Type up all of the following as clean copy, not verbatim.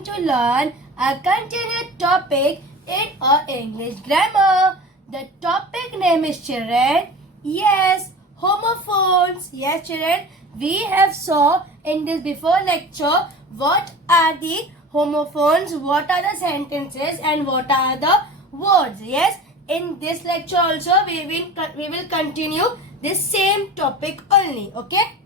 going to learn a continued topic in our English grammar. The topic name is children. Yes, homophones. Yes, children. We have saw in this before lecture what are the homophones, what are the sentences, and what are the words. Yes, in this lecture also we will continue this same topic only. Okay.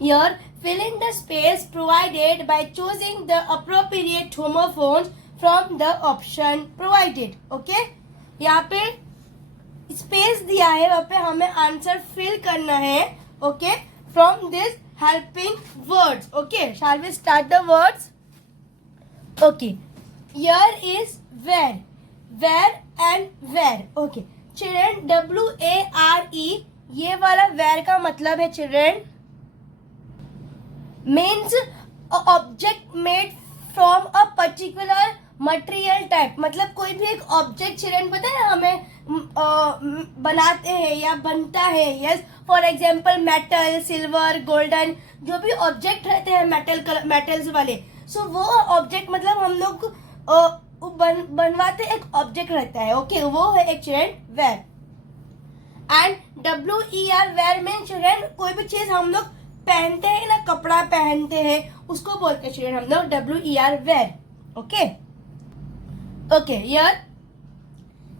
Here, fill in the space provided by choosing the appropriate homophones from the option provided. Okay? यहाँ पे स्पेस दिया है, वहाँ पे हमें answer fill करना है. Okay? From this helping words. Okay? Shall we start the words? Okay. Here is where. Where and where. Okay. Children, WARE ये वाला where का मतलब है children means a object made from a particular material type. मतलब कोई भी एक object children पता है हमें बनाते हैं या बनता है. Yes, for example metal, silver, golden, जो भी ऑब्जेक्ट रहते हैं मेटल्स वाले, सो वो ऑब्जेक्ट मतलब हम लोग बनवाते एक ऑब्जेक्ट रहता है. ओके, वो है एक children where. And WER where mean children कोई भी चीज हम लोग पहनते हैं ना, कपड़ा पहनते हैं, उसको बोलते हैं चिल्ड्रन हम लोग WER where. Okay okay. Here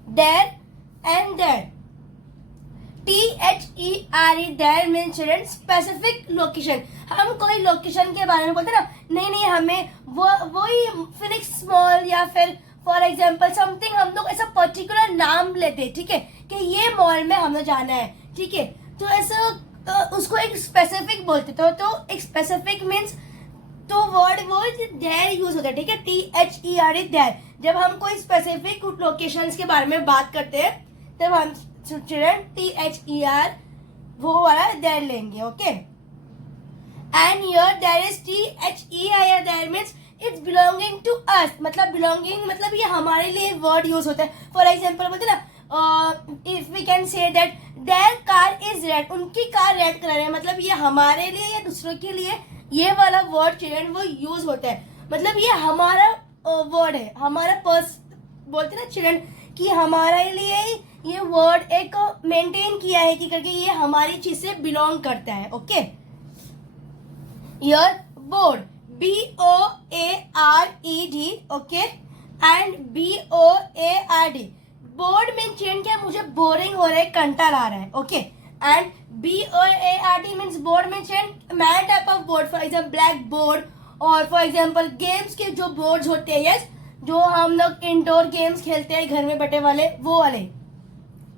there and there. THERE there mean children specific location. हम कोई लोकेशन के बारे में बोलते हैं ना, नहीं हमें वही फिनिक्स मॉल या फिर फॉर एग्जाम्पल समथिंग हम लोग ऐसा पर्टिकुलर नाम लेते हैं. ठीक है, कि ये मॉल में हमें जाना है. ठीक है, तो ऐसा उसको एक स्पेसिफिक बोलते तो एक स्पेसिफिक मीन्स तो वर्ड वो देयर यूज होता है. ठीक है, THERE देयर. जब हम कोई स्पेसिफिक लोकेशंस के बारे में बात करते हैं तब हम चिल्ड्रन THER वो वाला देयर लेंगे. Okay. And here there is THEIR their means it's belonging to us. मतलब बिलोंगिंग मतलब ये हमारे लिए वर्ड यूज होता है. फॉर एग्जाम्पल बोलते ना, if we can say that their car is red. उनकी कार रेड कलर है, मतलब ये हमारे लिए या दूसरों के लिए ये वाला वर्ड चिल्ड्रन वो यूज होता है. मतलब ये हमारा वर्ड है, हमारा पर्स बोलते ना चिल्ड्रन कि हमारे लिए ये वर्ड एक मेंटेन किया है कि करके ये हमारी चीज से बिलोंग करता है. Okay. Your board BOARED. Okay. And BOARD. Board mean children क्या मुझे बोरिंग हो रहा है, कंटाल आ रहा है. Okay. And BOARD means board mean children man type of board. For example black board और फॉर एग्जाम्पल गेम्स के जो बोर्ड्स होते हैं. यस, जो हम लोग इंडोर गेम्स खेलते हैं घर में बैठे वाले, वो वाले.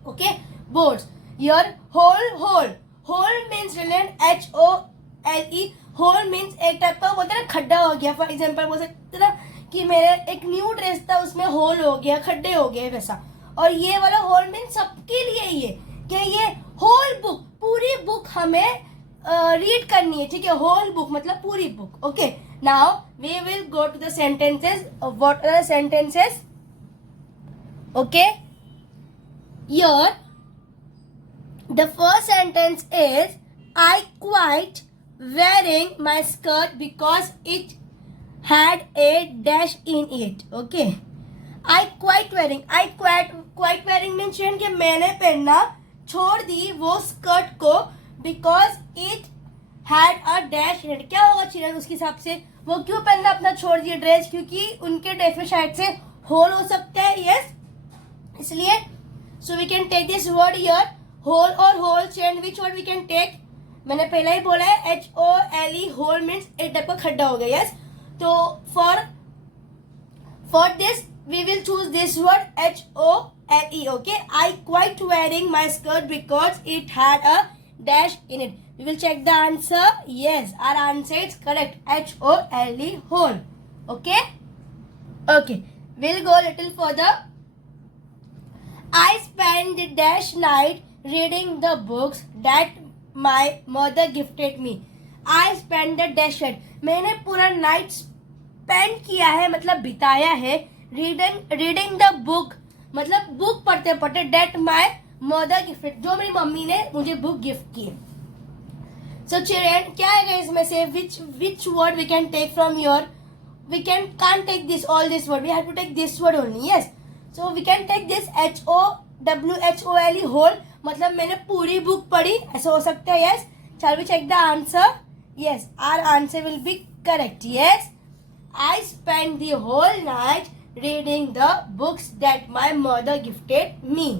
Okay, boards. Your hole means related HOLE. Hole means एक टाइप का बोलते हैं ना खड्डा हो गया. फॉर एग्जाम्पल बोल सकते ना कि मेरे एक न्यू ड्रेस था उसमें होल हो गया, खड्डे हो गए वैसा. और ये वाला होल मीन्स सबके लिए ये कि ये होल बुक, पूरी बुक हमें रीड करनी है. ठीक है, होल बुक मतलब पूरी book. Okay. Now we will go to the sentences. What are the sentences? Okay. Here the first sentence is I quite wearing my skirt because it had a dash in it. Okay. I quite wearing means कि मैंने पहनना छोड़ दी वो स्कर्ट को because it had a dash in it. क्या होगा चिल्ड्रन उसके हिसाब से? वो क्यों पहनना अपना छोड़ दिया ड्रेस? क्योंकि उनके ड्रेस में शायद से होल हो सकता है. यस, इसलिए so we can take this word here, whole or whole. Children, which word we can take? मैंने पहले ही बोला है HOLE. whole means एक टाइप का खड्डा हो गया. यस, तो for this we will choose this word HOLE. Okay. I quite wearing my skirt because it had a dash in it. We will check the answer. Yes, our answer is correct. HOLE, whole. Okay. Okay, we'll go a little further. I spent the dash night reading the books that my mother gifted me. I spent the dash night. मैंने पूरा night spend किया है मतलब बिताया है. Reading the book मतलब बुक पढ़ते पढ़ते. डेट माई मदर गिफ्टेड, जो मेरी मम्मी ने मुझे बुक गिफ्ट की. सो चिल्ड्रन क्या है इसमें से which word we can take from your we can't take this all this word. We have to take this word only. Yes. So we can take this HOWHOLE whole. मतलब मैंने पूरी बुक पढ़ी ऐसा हो सकता है. Yes. Shall we check the answer? Yes. Our answer will be correct. Yes. I spent the whole night reading the books that my mother gifted me.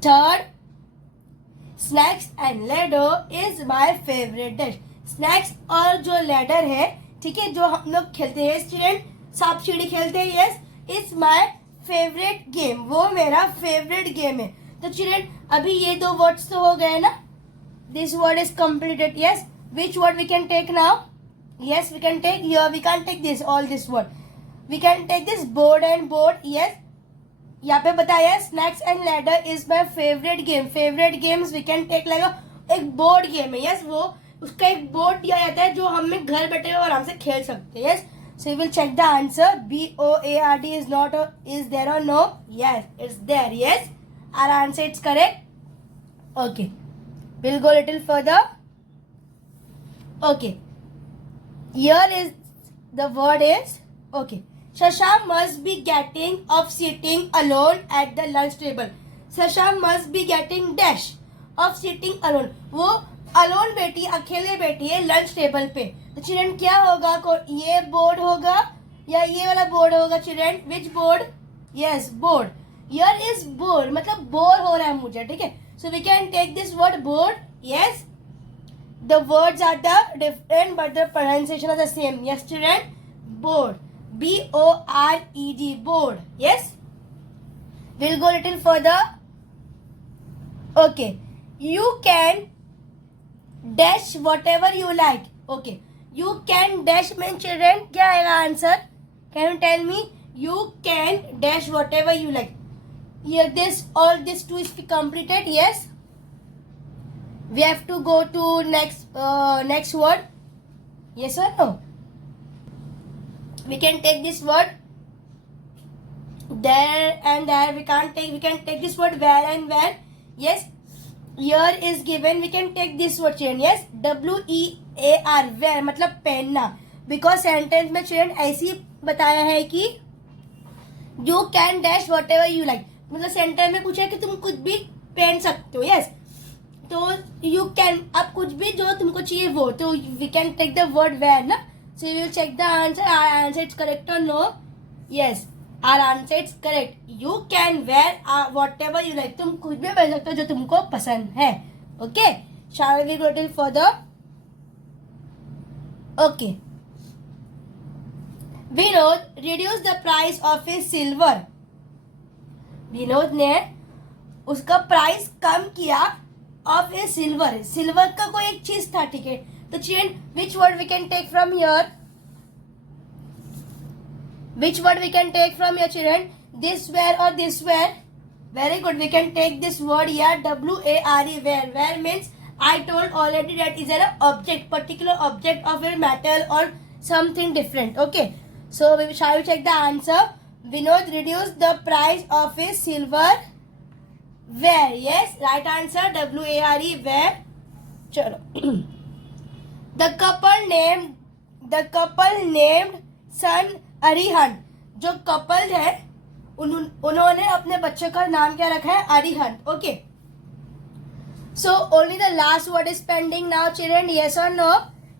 Third, snacks and ladder is my favorite dish. Snacks और जो लैडर है, ठीक है, जो हम लोग खेलते हैं स्टूडेंट, सांप सीढ़ी खेलते हैं. Yes, it's my favourite game. वो मेरा फेवरेट गेम है. तो स्टूडेंट अभी ये दो वर्ड्स तो हो गए ना. This word is completed. Yes, which word we can take now? Yes, we can take here. We can take this all this word. We can take this board and board. Yes, यहाँ पे बताया snakes and ladder is my favourite game. Favourite games we can take like एक board game है. Yes, वो उसका एक बोर्ड दिया जाता है जो हम घर बैठे हुए आराम से खेल सकते हैं. Yes, so you will check the answer. BOARD is not is there और no? Yes, it's there. Yes, our answer is correct. Okay, will go little further. Okay, here is the word is okay. Shashank must be getting of sitting alone at the lunch table. Shashank must be getting dash of sitting alone. वो अलोन बैठी, अकेले बैठी है lunch table पे. तो चिल्ड्रन क्या होगा? ये बोर्ड होगा या ये वाला बोर्ड होगा? Children which board? Yes, board. Here is board मतलब बोर हो रहा है मुझे. ठीक है, so we can take this word board. Yes, the words are the different but the pronunciation are the same. Yes children, board. BORED, board. Yes, we'll go little further. Okay, you can dash whatever you like. Okay, you can dash mean children क्या आएगा answer? Can you tell me? You can dash whatever you like. Here this all this two is completed. Yes, we have to go to next word. Yes or no? We can take this word there and there. We can take this word where and where. Yes, here is given. We can take this word children. Yes, WEAR, where मतलब पहनना. Because sentence में children ऐसी बताया है कि you can dash whatever you like. मतलब sentence में पूछा है कि तुम कुछ भी पहन सकते हो. Yes, तो you can अब कुछ भी जो तुमको चाहिए वो. तो we can take the word where ना. So you will check the answer. Our answer is correct or no? Yes, our answer is correct. You can wear whatever you like. तुम कुछ भी पहन सकते हो जो तुमको पसंद है. Okay, shall we go till further? Okay. Vinod reduce the price of his silver. Vinod ने उसका प्राइस कम किया of his silver. सिल्वर का कोई एक चीज था. ठीक है, तो children, which word we can take from here? Which word we can take from here, children? This where or this where? Very good. We can take this word here, WARE, where. Where means I told already that is an object, particular object of a metal or something different. Okay. So shall we check the answer? Vinod reduced the price of his silver. Where? Yes. Right answer WARE, where. Chalo. The couple named son Arihant. जो कपल है उन्होंने अपने बच्चे का नाम क्या रखा है? Arihant. Okay, so only the last word is pending now children. Yes और no?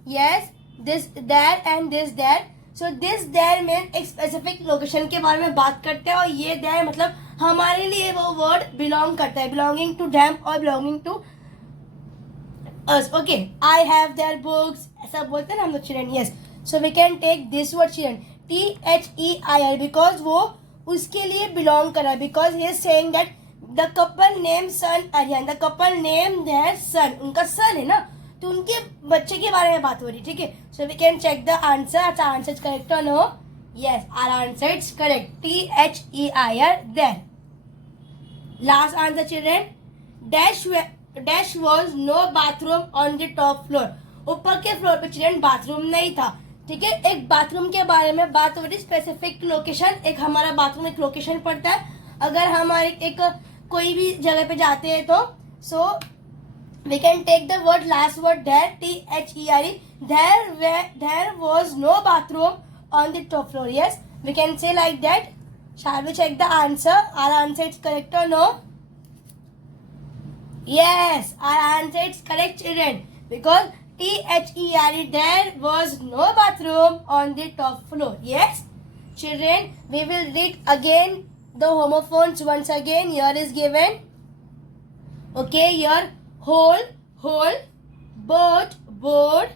Yes, this there and this there. So this there में एक स्पेसिफिक लोकेशन के बारे में बात करते हैं और ये देयर मतलब हमारे लिए वो वर्ड बिलोंग करता है. बिलोंगिंग टू देम और belonging to us. Okay, I have their books. ऐसा बोलते हैं ना हम लोग children. Yes, so we can take this word children, THEIR, because वो उसके लिए belong कर रहा है. Because he is saying that the couple named son Aryan. The couple named their son. उनका son है ना, तो उनके बच्चे के बारे में बात हो रही. ठीक है, so we can check the answer. अच्छा, answer is correct or no? Yes, our answer is correct. THEIR, there. Last answer children. Dash was no bathroom on the top floor. ऊपर के फ्लोर पे चिल्ड्रन बाथरूम नहीं था. ठीक है, एक बाथरूम के बारे में बात हो रही. स्पेसिफिक लोकेशन, एक हमारा बाथरूम एक लोकेशन पड़ता है. अगर हमारे एक कोई भी जगह पे जाते हैं तो so we can take the word last word there, THERE. There was no bathroom on the top floor. Yes, we can say like that. Shall we check the answer? Our answer is correct or no? Yes, our answer is correct, children. Because THERE, there was no bathroom on the top floor. Yes, children, we will read again the homophones once again. Here is given. Okay, here whole, boat, board,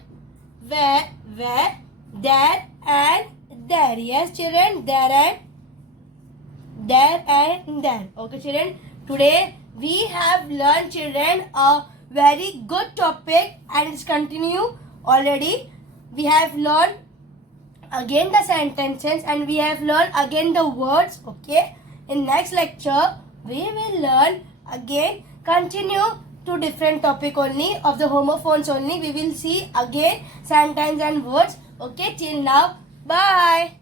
where, there and there. Yes, children, there and there. Okay, children, today we have learned, children, a very good topic, and it's continue already. We have learned again the sentences and we have learned again the words. Okay, in next lecture we will learn again, continue to different topic only of the homophones only. We will see again sentence and words. Okay, till now, bye.